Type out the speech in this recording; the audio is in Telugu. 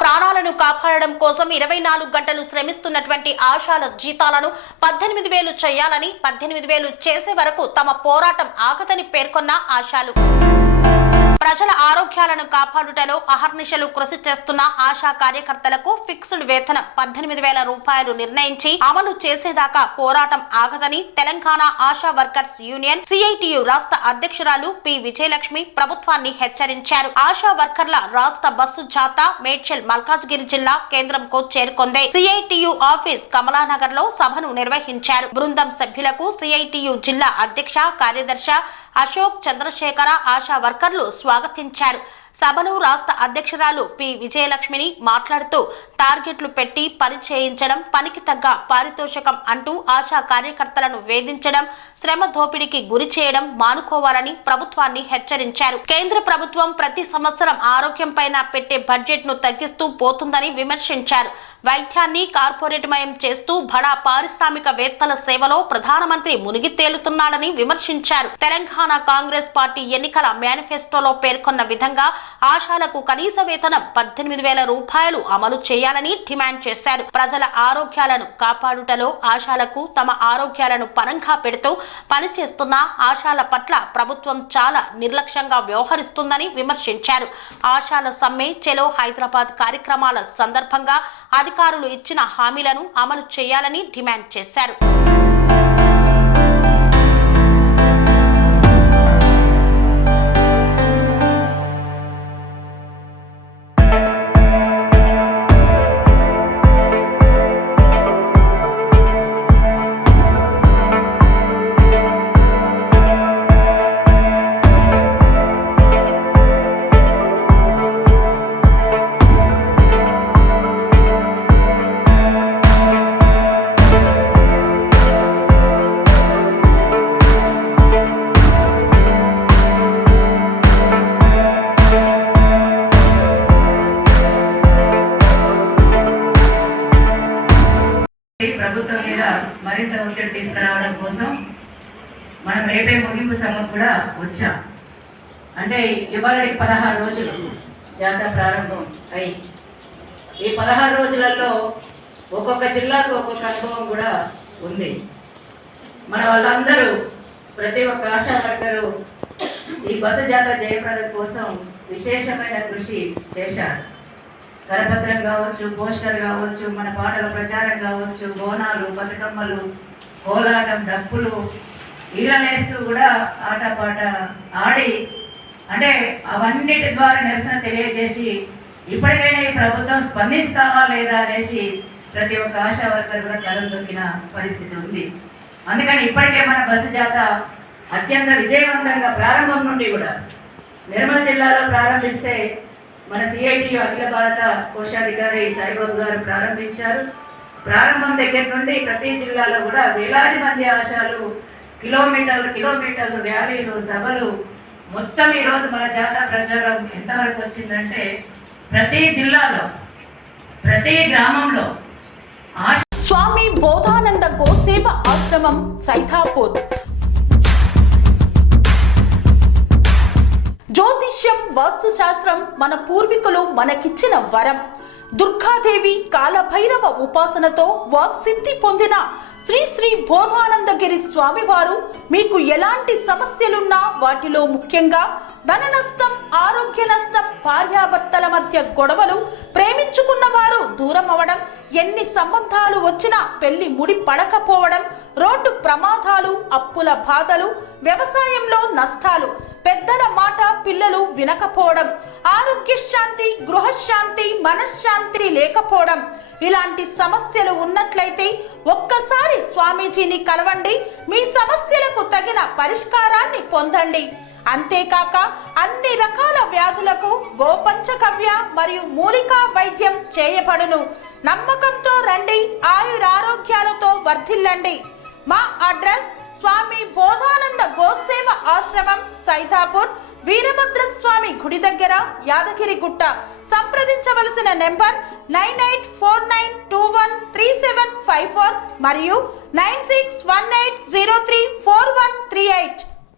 ప్రాణాలను కాపాడడం కోసం 24 గంటలు శ్రమిస్తున్నటువంటి ఆశాల జీతాలను 18,000 చేయాలని, 18,000 చేసే వరకు తమ పోరాటం ఆగదని పేర్కొన్న ఆశాలు. ప్రజల ఆరోగ్యాలను కాపాడుటలో అహర్నిశలు కృషి చేస్తున్న ఆశా కార్యకర్తలకు ఫిక్స్డ్ వేతనం 18,000 రూపాయలు నిర్ణయించి అమలు చేసేదాకా పోరాటం ఆగదని Telangana ASHA workers union CITU రాష్ట్ర అధ్యక్షురాలు పి విజయలక్ష్మి ప్రభుత్వాన్ని హెచ్చరించారు. ఆశా వర్కర్ల రాష్ట్ర బస్సు జాతా మేడ్చల్ మల్కాజ్గిరి జిల్లా కేంద్రంకు చేరుకుంది. సిఐటియు ఆఫీస్ కమలానగర్ లో సభను నిర్వహించారు. బృందం సభ్యులకు సిఐటియు జిల్లా అధ్యక్ష కార్యదర్శి అశోక్ చంద్రశేఖర ఆశా వర్కర్లు స్వాగతించారు. సభలో రాష్ట్ర అధ్యక్షురాలు పి విజయలక్ష్మిని మాట్లాడుతూ టార్గెట్లు పెట్టి పని చేయించడం, పనికి తగ్గ పారితోషికం అంటూ ఆశా కార్యకర్తలను వేధించడం, శ్రమ దోపిడీకి గురి చేయడం మానుకోవాలని ప్రభుత్వాన్ని హెచ్చరించారు. కేంద్ర ప్రభుత్వం ప్రతి సంవత్సరం ఆరోగ్యం పైన పెట్టే బడ్జెట్ ను తగ్గిస్తూ పోతుందని విమర్శించారు. వైద్యాన్ని కార్పొరేట్మయం చేస్తూ బడా పారిశ్రామికవేత్తల సేవలో ప్రధానమంత్రి మునిగి తేలుతున్నాడని విమర్శించారు. తెలంగాణ కాంగ్రెస్ పార్టీ ఎన్నికల మేనిఫెస్టోలో పేర్కొన్న విధంగా ఆశాలకు కనీస వేతనం 18,000 రూపాయలు అమలు చేయాలని డిమాండ్ చేశారు. ప్రజల ఆరోగ్యాలను కాపాడుటలో ఆశాలకు తమ ఆరోగ్యాలను పణంగా పెడుతూ పనిచేస్తున్న ఆశాల పట్ల ప్రభుత్వం చాలా నిర్లక్ష్యంగా వ్యవహరిస్తుందని విమర్శించారు. ఆశాల సమ్మె చెలో హైదరాబాద్ కార్యక్రమాల సందర్భంగా అధికారులు ఇచ్చిన హామీలను అమలు చేయాలని డిమాండ్ చేశారు. ప్రభుత్వం మీద మరింత ఒత్తిడి తీసుకురావడం కోసం మనం రేపే ముగింపు సభకు కూడా వచ్చాం. అంటే ఇవాళ 16 రోజులు జాతర ప్రారంభం అయ్యి ఈ 16 రోజులలో ఒక్కొక్క జిల్లాకు ఒక్కొక్క అనుభవం కూడా ఉంది. మన వాళ్ళందరూ ప్రతి ఒక్క ఆశా వర్కరు ఈ బస్సు జాతర జయప్రదం కోసం విశేషమైన కృషి చేశారు. కరపత్రం కావచ్చు, పోస్టర్ కావచ్చు, మన పాటల ప్రచారం కావచ్చు, బోనాలు, బతుకమ్మలు, కోలాటం, డప్పులు ఇళ్ళనేస్తూ కూడా ఆటపాట ఆడి అంటే అవన్నిటి ద్వారా నిరసన తెలియజేసి ఇప్పటికైనా ఈ ప్రభుత్వం స్పందిస్తావా లేదా అనేసి ప్రతి ఒక్క ఆశా వర్కర్ కూడా కథలు దొక్కిన పరిస్థితి ఉంది. అందుకని ఇప్పటికే మన బస్సు జాత అత్యంత విజయవంతంగా ప్రారంభం నుండి కూడా నిర్మల్ జిల్లాలో ప్రారంభిస్తే మన సిఐటియు అఖిల భారత కోశాధికారి సాయిబాబు గారు ప్రారంభించారు. ప్రారంభం దగ్గర నుండి ప్రతి జిల్లాలో కూడా వేలాది మంది ఆశాలు కిలోమీటర్లు ర్యాలీలు, సభలు మొత్తం ఈరోజు మన జాతర ప్రచారం ఎంతవరకు వచ్చిందంటే ప్రతి జిల్లాలో ప్రతి గ్రామంలో స్వామి బోధానంద గోసేవ ఆశ్రమం సైథాపూర్. జ్యోతిష్యం, వాస్తుశాస్త్రం మన పూర్వీకులు మనకిచ్చిన వరం. దుర్గాదేవి, కాలభైరవ ఉపాసనతో వాక్సిద్ధి పొందిన శ్రీ శ్రీ బోధానందగిరి స్వామివారు మీకు ఎలాంటి సమస్యలున్నా, వాటిలో ముఖ్యంగా ధన నష్టం, ఆరోగ్య నష్టం, భార్యాభర్తల మధ్య గొడవలు, ప్రేమించుకున్న వారు దూరం అవడం, ఎన్ని సంబంధాలు వచ్చినా పెళ్లి ముడి పడకపోవడం, రోడ్డు ప్రమాదాలు, అప్పుల బాధలు, వ్యవసాయంలో నష్టాలు, పెద్దల మాట పిల్లలు వినకపోవడం, ఆరోగ్య శాంతి, గృహశాంతి, మనశ్శాంతి లేకపోవడం, ఇలాంటి సమస్యలు ఉన్నట్లయితే ఒక్కసారి స్వామీజీని కలవండి. మీ సమస్యలకు తగిన పరిష్కారాన్ని పొందండి. అంతేకాక అన్ని రకాల వ్యాధులకు గోపంచకవ్య మరియు మూలికా వైద్యం చేయబడును. నమ్మకంతో రండి, ఆయురారోగ్యాలతో వర్ధిల్లండి. మా అడ్రస్ స్వామి బోధానంద గోసేవ ఆశ్రమం సైథాపూర్, వీరభద్రస్వామి గుడి దగ్గర, యాదగిరిగుట్ట. సంప్రదించవలసిన నెంబర్ 9849213754 మరియు 9618034138.